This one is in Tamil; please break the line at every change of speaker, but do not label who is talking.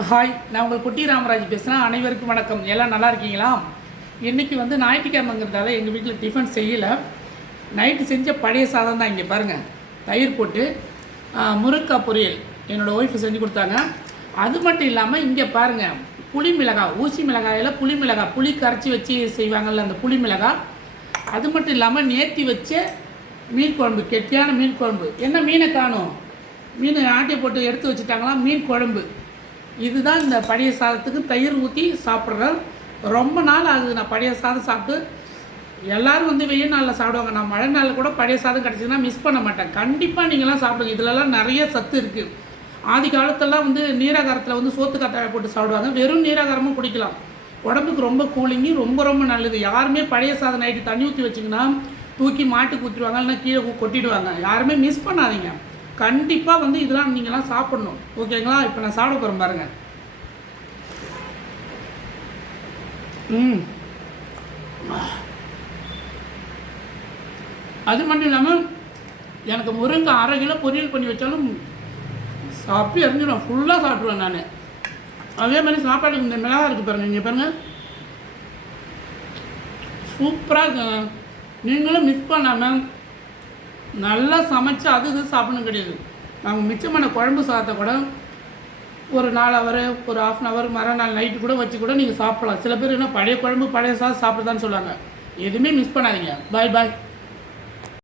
ஹாய் நான் உங்கள் குட்டி ராமராஜ் பேசுகிறேன் அனைவருக்கும் வணக்கம். எல்லாம் நல்லா இருக்கீங்களா? இன்றைக்கி வந்து ஞாயிற்றுக்கிழமைங்கிறதால எங்கள் வீட்டில் டிஃபன் செய்யலை. நைட்டு செஞ்ச பழைய சாதம் தான் இங்கே பாருங்கள் தயிர் போட்டு ஆ, பொரியல் என்னோடய ஒய்ஃபு செஞ்சு கொடுத்தாங்க. அது மட்டும் இல்லாமல் இங்கே பாருங்கள் புளி மிளகாய் ஊசி மிளகாயில் புளி மிளகாய் புளி கரைச்சி வச்சு செய்வாங்கள்ல அந்த புளி மிளகாய். அது மட்டும் இல்லாமல் நேர்த்தி வச்ச மீன் குழம்பு கெட்டியான மீன் குழம்பு. என்ன மீனை காணும்? மீன் ஆட்டி போட்டு எடுத்து வச்சுட்டாங்களா? மீன் குழம்பு. இதுதான் இந்த பழைய சாதத்துக்கு தயிர் ஊற்றி சாப்பிட்றேன். ரொம்ப நாள் ஆகுது நான் பழைய சாதம் சாப்பிட்டு. எல்லாரும் வந்து வெயில் நாளில் சாப்பிடுவாங்க. நான் மழை நாளில் கூட பழைய சாதம் கிடச்சிதுன்னா மிஸ் பண்ண மாட்டேன். கண்டிப்பாக நீங்களாம் சாப்பிடுங்க. இதுலலாம் நிறைய சத்து இருக்குது ஆதி காலத்தெல்லாம் வந்து நீராகாரத்தில் வந்து சோத்து கத்தாழை போட்டு சாப்பிடுவாங்க. வெறும் நீராகாரமும் குடிக்கலாம். உடம்புக்கு ரொம்ப கூலிங்கி ரொம்ப ரொம்ப நல்லது. யாருமே பழைய சாதம் நைட்டு தண்ணி ஊற்றி வச்சிங்கன்னா தூக்கி மாட்டுக்கு ஊற்றிடுவாங்க இல்லைன்னா கீழே கொட்டிடுவாங்க. யாருமே மிஸ் பண்ணாதீங்க. கண்டிப்பாக வந்து இதெல்லாம் நீங்களாம் சாப்பிடணும். ஓகேங்களா? இப்போ நான் சாப்பிட போகிறேன் பாருங்கள் ம். அது மட்டும் இல்லாமல் எனக்கு முருங்கை அரை கிலோ பொரியல் பண்ணி வச்சாலும் சாப்பி எறிஞ்சிடும் ஃபுல்லாக சாப்பிடுவேன் நான். அதே மாதிரி சாப்பாடு இந்த மிளகா இருக்குது பாருங்கள் நீங்கள் பாருங்கள் சூப்பராக இருக்குங்க நீங்களும் மிஸ் பண்ணாமல் நல்லா சமைச்சு அது இது சாப்பிடணும் கிடையாது. நாங்கள் மிச்சமான குழம்பு சாதத்தை கூட ஒரு நாலு ஹவர் ஒரு ஆஃப் அன் ஹவர் மறுநாள் நைட்டு கூட வச்சு கூட நீங்கள் சாப்பிடலாம். சில பேர் என்ன பழைய குழம்பு பழைய சாதம் சாப்பிடுதான்னு சொல்லுவாங்க. எதுவுமே மிஸ் பண்ணாதீங்க. பாய் பாய்